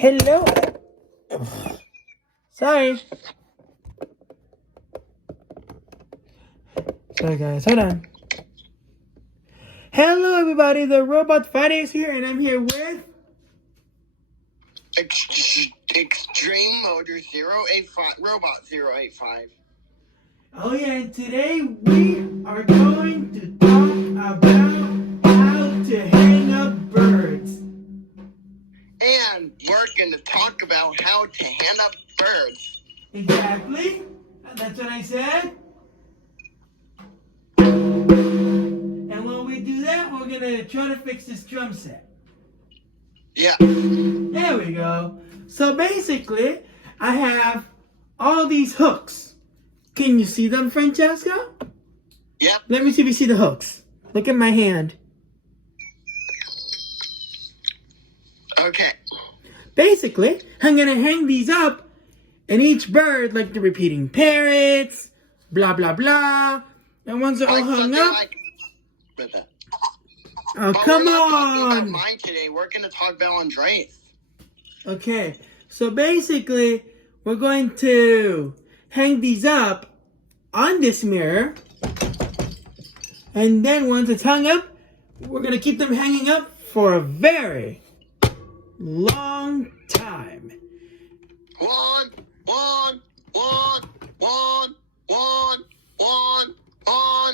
Hello. Sorry. Sorry guys, hold on. Hello everybody, the Robot Friday is here and I'm here with Extreme Motor 085, Robot 085. Oh yeah, and today we are going to talk about how to hang up birds. And we're going to talk about how to hang up birds. Exactly. That's what I said. And when we do that, we're going to try to fix this drum set. Yeah. There we go. So basically, I have all these hooks. Can you see them, Francesco? Yep. Let me see if you see the hooks. Look at my hand. Okay. Basically, I'm going to hang these up, and each bird, like the repeating parrots, blah, blah, blah. And once they're all hung up... Oh, come on! We're not talking about on! mine today. We're going to talk about Andreas. Okay, so basically, we're going to hang these up on this mirror. And then once it's hung up, we're going to keep them hanging up for a very long time. One.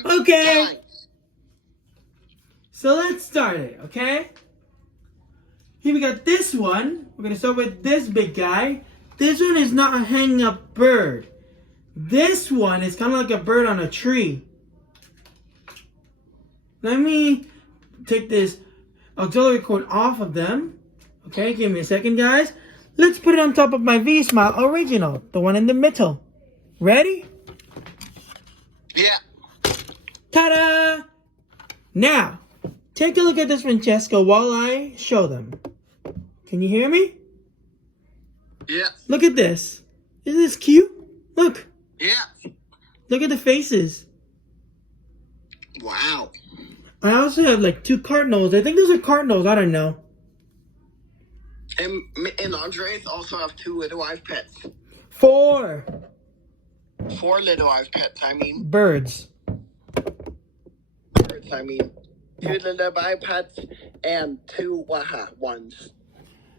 Okay. Time. So let's start it, okay? Here we got this one. We're going to start with this big guy. This one is not a hang up bird. This one is kind of like a bird on a tree. Let me take this auxiliary cord off of them. Okay, give me a second, guys. Let's put it on top of my V-Smile original, the one in the middle. Ready? Yeah. Ta-da! Now, take a look at this, Francesco, while I show them. Can you hear me? Yeah. Look at this. Isn't this cute? Look. Yeah. Look at the faces. Wow. I also have like 2 cardinals. I think those are cardinals. I don't know. And Andreas also have 2 little live pets. 4 4 little live pets, I mean. birds. Birds, I mean. 2 little live pets and 2 waha ones.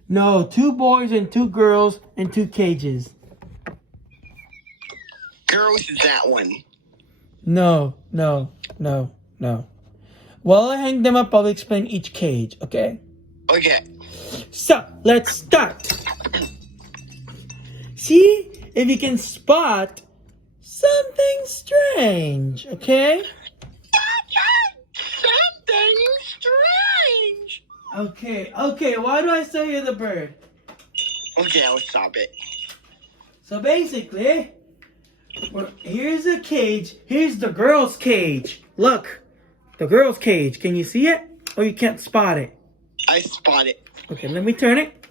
No, 2 boys and 2 girls and 2 cages. Girls is that one. No. While I hang them up, I'll explain each cage, okay? Okay. So, let's start. See if you can spot something strange, okay? Something strange. Okay, why do I show you the bird? Okay, I'll stop it. So basically, here's the cage. Here's the girl's cage. Look, the girl's cage. Can you see it? Or you can't spot it? I spot it. Okay, let me turn it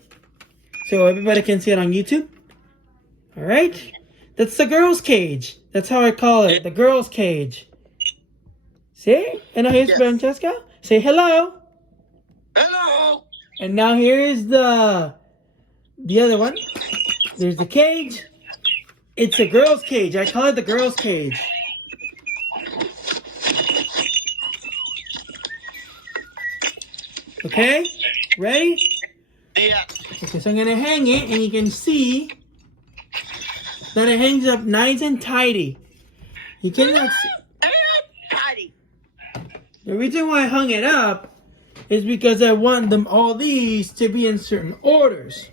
so everybody can see it on YouTube. All right, that's the girl's cage. That's how I call it, the girl's cage. See? And now here's Francesca. Say hello. Hello. And now here's the other one. There's the cage. It's a girl's cage. I call it the girl's cage. Okay? Ready? Yeah. Okay, so I'm going to hang it, and you can see that it hangs up nice and tidy. You cannot see. Tidy. The reason why I hung it up is because I want all these to be in certain orders.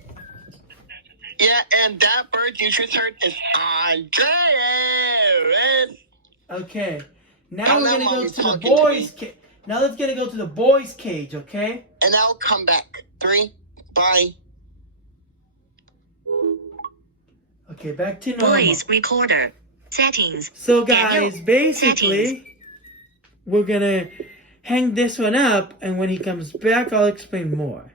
Yeah, and that bird you just heard is Andreas. Okay, now we're gonna go to the talking boys' cage. Now let's go to the boys' cage, okay? And I'll come back. 3, bye. Okay, back to normal. Voice recorder settings. So guys, basically, settings. we're gonna hang this one up, and when he comes back, I'll explain more.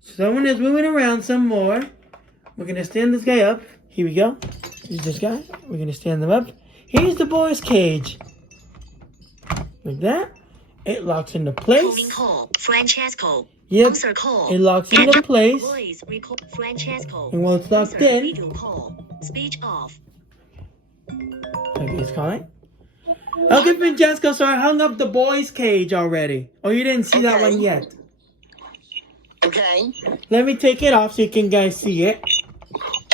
Someone is moving around some more. We're gonna stand this guy up. Here we go. Here's this guy. We're gonna stand them up. Here's the boys' cage. Like that. It locks into place. Calling call, Francesco. Yep. Answer call. It locks into place. Voice record Francesco. And while it's locked Answer in, video call. Speech off. okay, it's calling. Okay, Francesco, so I hung up the boys' cage already. Oh, you didn't see that Okay. one yet. Okay. Let me take it off so you can guys see it.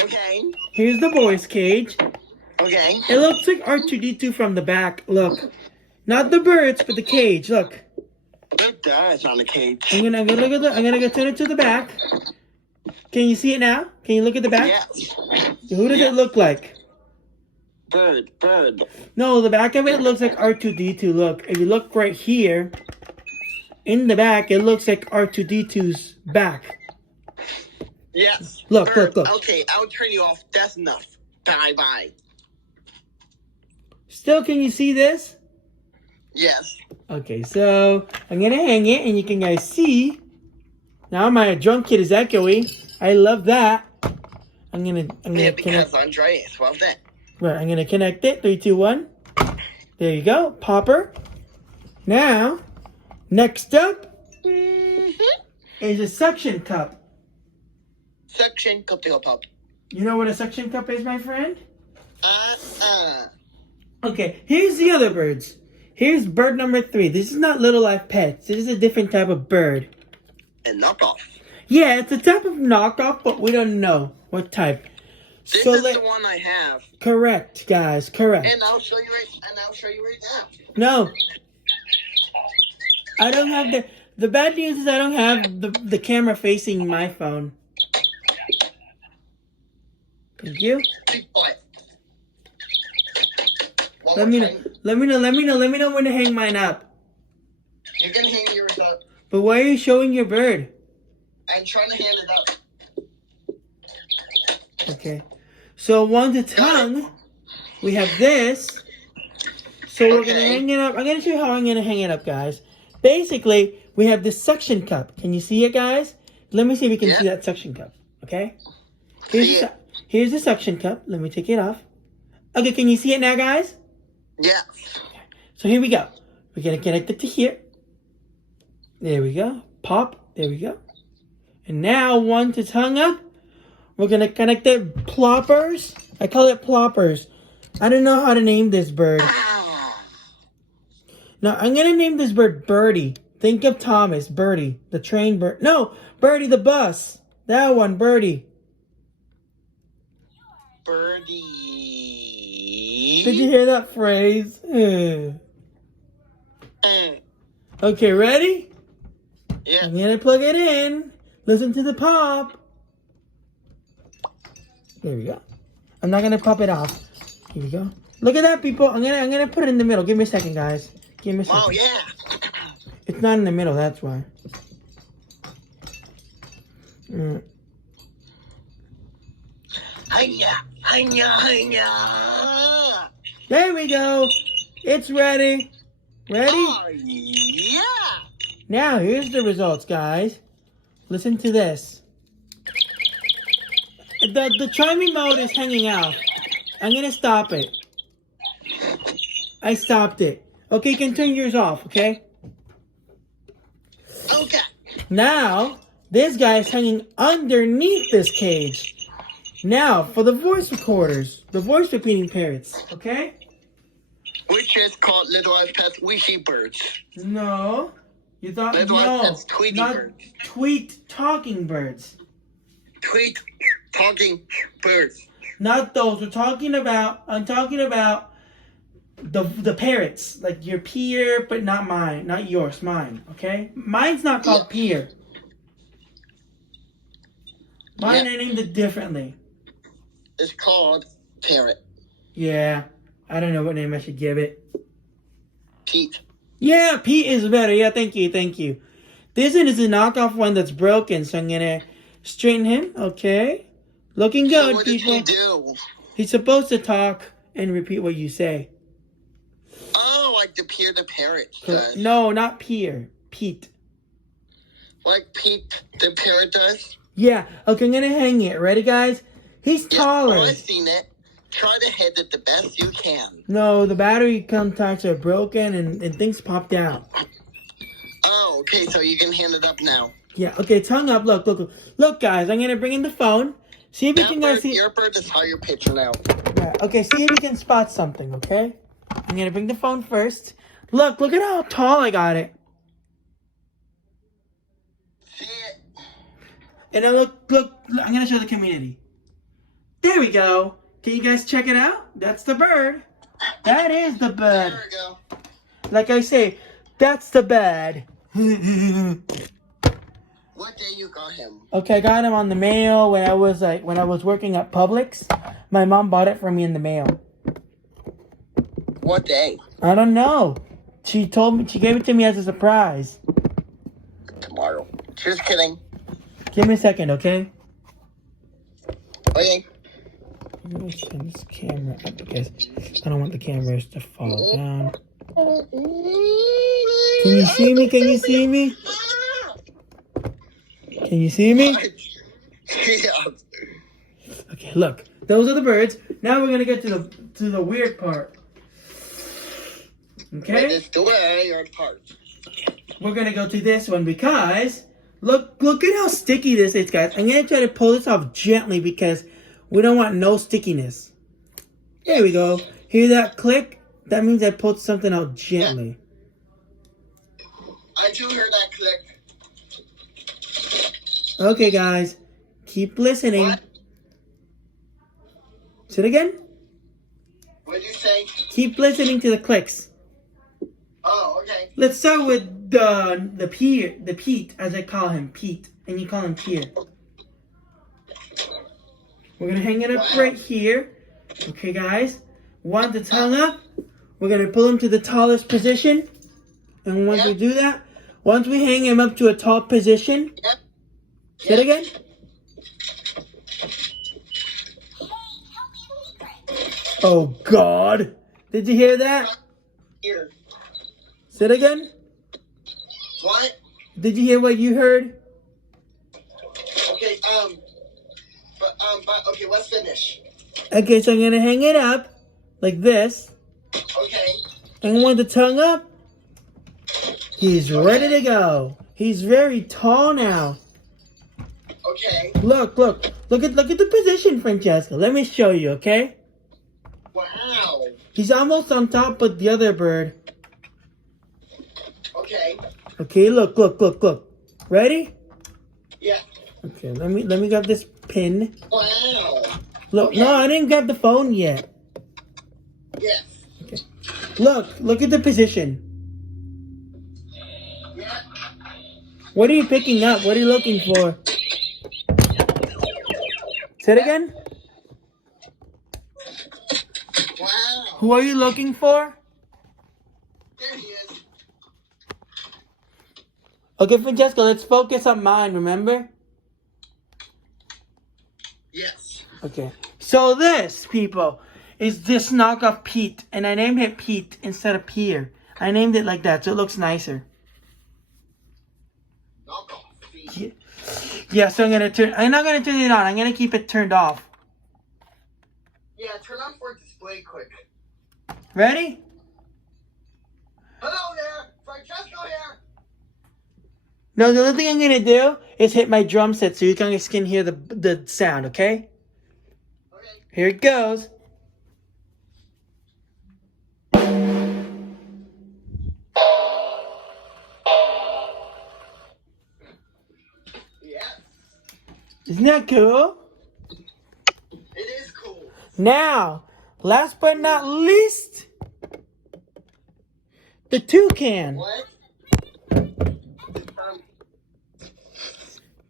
Okay. Here's the boys' cage. Okay. It looks like R2D2 from the back. Look. Not the birds, but the cage. Look. It does on the cage. I'm gonna go turn it to the back. Can you see it now? Can you look at the back? Yes. Who does it look like? Bird. No, the back of it looks like R2D2. Look, if you look right here, in the back, it looks like R2D2's back. Yes. Look. Okay, I'll turn you off. That's enough. Bye. Still, can you see this? Yes. Okay, so I'm gonna hang it, and you can guys see. Now my drum kit is echoey. I love that. I'm gonna Yeah, connect. because Andreas loved it. Right, I'm gonna connect it. 3, 2, 1. There you go, popper. Now, next up is a suction cup. Suction cup to pop. You know what a suction cup is, my friend? Uh-uh. Okay, here's the other birds. Here's bird number 3. This is not Little Life Pets. This is a different type of bird. And knockoff. Yeah, it's a type of knockoff, but we don't know what type. This is the one I have. Correct, guys, correct. And I'll show you right now. No. I don't have the bad news is I don't have the camera facing my phone. Thank you. Big boy. Let me know when to hang mine up. You can hang yours up. But why are you showing your bird? I'm trying to hand it up. Okay. So on the tongue, we have this. So we're gonna hang it up. I'm gonna show you how I'm gonna hang it up, guys. Basically, we have this suction cup. Can you see it, guys? Let me see if you can see that suction cup. Okay. Here's the suction cup. Let me take it off. Okay, can you see it now, guys? Yeah. So here we go. We're gonna connect it to here. There we go. Pop. There we go. And now once it's hung up, we're gonna connect it ploppers. I call it ploppers. I don't know how to name this bird. Now I'm gonna name this bird Birdie. Think of Thomas, Birdie, the train bird. No, Birdie the bus. That one, Birdie. Birdie. Did you hear that phrase? Okay, ready? Yeah. I'm gonna plug it in. Listen to the pop. There we go. I'm not gonna pop it off. Here we go. Look at that, people. I'm gonna put it in the middle. Give me a second, guys. Give me a second. Oh yeah. It's not in the middle. That's why. Hiya. There we go. It's ready. Ready? Oh yeah. Now, here's the results, guys. Listen to this. The chiming mode is hanging out. I'm gonna stop it. I stopped it. Okay, you can turn yours off, okay? Okay. Now, this guy is hanging underneath this cage. Now, for the voice recorders, the voice repeating parrots, okay? Which is called Little Life Pets Wishy Birds. No. You thought, Little Life no, Pets Tweety not Birds. tweet talking birds. Tweet talking birds. Not those. I'm talking about the parrots. Like your peer, but not mine. Not yours, mine. Okay? Mine's not called peer. Mine I named it differently. It's called parrot. Yeah. I don't know what name I should give it. Pete. Yeah, Pete is better. Yeah, thank you. This one is a knockoff one that's broken, so I'm gonna straighten him. Okay. Looking good, So what people. did he do? He's supposed to talk and repeat what you say. Oh, like the parrot does. No, not Peter. Pete. Like Pete the parrot does? Yeah. Okay, I'm gonna hang it. Ready, guys? He's taller. Oh, I've seen it. Try to head it the best you can. No, the battery contacts are broken and things popped out. Oh, okay, so you can hand it up now. Yeah, okay, tongue up. Look, look, look. Look, guys, I'm going to bring in the phone. See if you can guys see. Your bird is higher picture now. Yeah, okay, see if you can spot something, okay? I'm going to bring the phone first. Look at how tall I got it. See it? And then look, I'm going to show the community. There we go. Can you guys check it out? That's the bird. That is the bird. There we go. Like I say, that's the bird. What day you got him? Okay, I got him on the mail when I was working at Publix. My mom bought it for me in the mail. What day? I don't know. She gave it to me as a surprise. Tomorrow. Just kidding. Give me a second, okay? Okay. Let me send this camera up because I don't want the cameras to fall down. Can you see me? Can you see me? Can you see me? Yeah. Okay, look. Those are the birds. Now we're gonna get to the weird part. Okay? Wait, it's the weird part. We're gonna go to this one because look at how sticky this is, guys. I'm gonna try to pull this off gently because we don't want no stickiness. There we go. Hear that click? That means I pulled something out gently. I do hear that click. Okay, guys. Keep listening. What? Say it again. What did you say? Keep listening to the clicks. Oh, okay. Let's start with the Pete, as I call him, Pete, and you call him Pierre. We're gonna hang it up right here. Okay, guys. Want the tongue up? We're gonna pull him to the tallest position, and once we do that, once we hang him up to a tall position, say it again. Oh God! Did you hear that? Here. Say it again. What? Did you hear what you heard? Okay, okay, let's finish. Okay, so I'm gonna hang it up like this, Okay. and when the tongue up, he's ready to go. He's very tall now. Okay. Look at the position, Francesca. Let me show you, okay? Wow. He's almost on top of the other bird. Okay. Okay, look. Ready? Yeah. Okay, let me grab this pin. Wow. Look, Okay. no, I didn't grab the phone yet. Yes. Okay. Look at the position. Yeah. What are you picking up? What are you looking for? Say it again. Wow. Who are you looking for? There he is. Okay, Francesca, let's focus on mine, remember? Yes. Okay. So this, people, is this knockoff Pete. And I named it Pete instead of Pierre. I named it like that so it looks nicer. Knock off. Yeah, so I'm not gonna turn it on. I'm gonna keep it turned off. Yeah, turn on for display quick. Ready? Hello there. Francesco here. No, the only thing I'm gonna do is hit my drum set so you guys can hear the sound, okay? Okay. Here it goes. Yeah. Isn't that cool? It is cool. Now, last but not least, the toucan. What?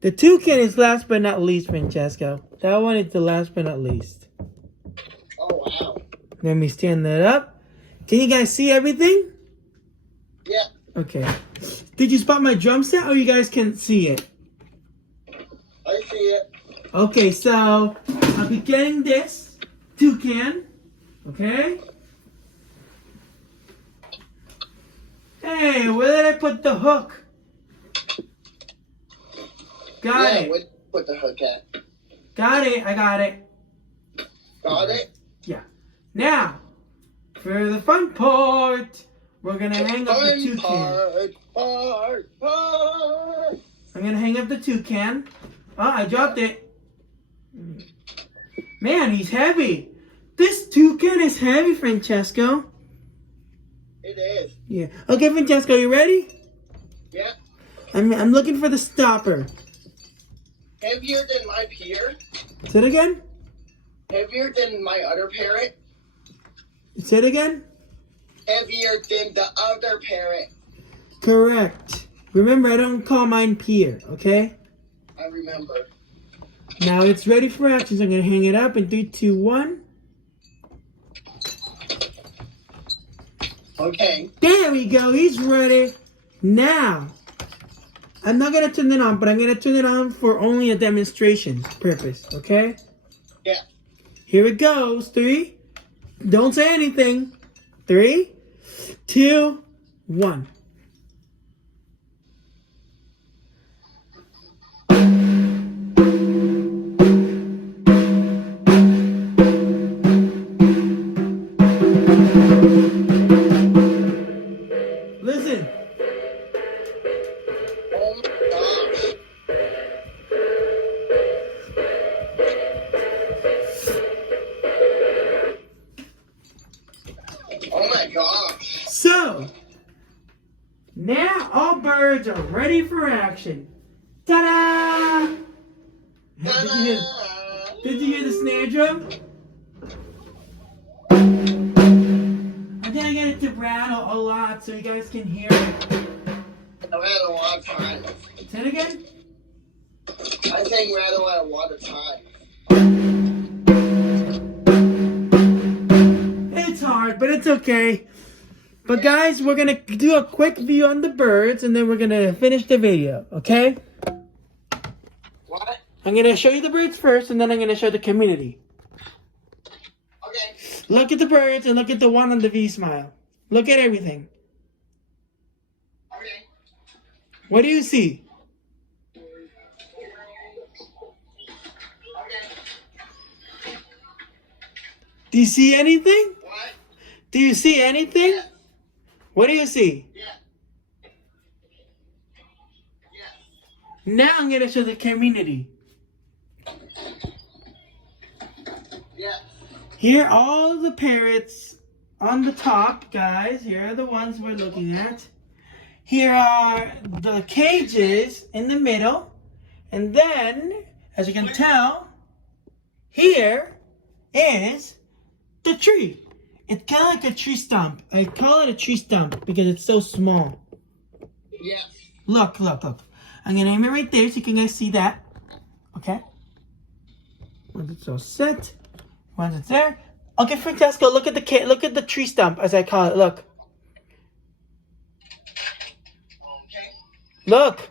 The toucan is last but not least, Francesco. That one is the last but not least. Oh, wow. Let me stand that up. Can you guys see everything? Yeah. Okay. Did you spot my drum set or you guys can see it? I see it. Okay, so I'll be getting this toucan. Okay? Hey, where did I put the hook? Got it. What? Put the hook at. Got it. I got it. Got it. Yeah. Now, for the fun part, we're gonna hang up the toucan. Part. I'm gonna hang up the toucan. Oh, I dropped it. Man, he's heavy. This toucan is heavy, Francesco. It is. Yeah. Okay, Francesco, you ready? Yeah. I'm looking for the stopper. Heavier than my peer. Say it again. Heavier than my other parrot. Say it again. Heavier than the other parrot. Correct. Remember, I don't call mine Pierre, okay? I remember. Now it's ready for action, so I'm going to hang it up in 3, 2, 1. Okay. There we go. He's ready. Now, I'm not going to turn it on, but I'm going to turn it on for only a demonstration purpose, okay? Yeah. Here it goes. 3. Don't say anything. 3, 2, 1. Listen. Oh my gosh. Oh my gosh. So, now all birds are ready for action. Ta-da! Did you hear the snare drum? I'm gonna get it to rattle a lot so you guys can hear it. I've had a lot of time. Say it again. I think rattle at a lot of time. It's hard, but it's okay. But guys, we're gonna do a quick view on the birds and then we're gonna finish the video, okay? What? I'm gonna show you the birds first and then I'm gonna show the community. Okay. Look at the birds and look at the one on the V smile. Look at everything. Okay. What do you see? Okay. Do you see anything? What? Do you see anything? Yes. What do you see? Yeah. Yes. Now I'm gonna show the community. Yes. Here are all the parrots on the top, guys. Here are the ones we're looking at. Here are the cages in the middle. And then, as you can tell, here is the tree. It's kind of like a tree stump. I call it a tree stump because it's so small. Yes. Look, look, look. I'm going to aim it right there so you can guys see that. Okay? Once it's all set. Once it's there. Okay, Francesco, look at the tree stump, as I call it. Look. Okay. Look.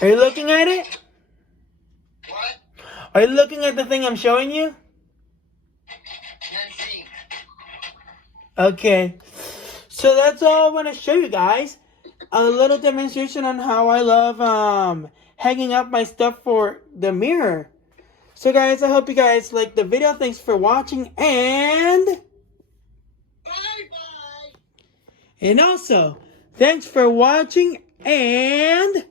Are you looking at it? What? Are you looking at the thing I'm showing you? Let's see. Okay. So that's all I want to show you guys. A little demonstration on how I love hanging up my stuff for the mirror. So guys, I hope you guys liked the video. Thanks for watching and... Bye-bye. And also, thanks for watching and...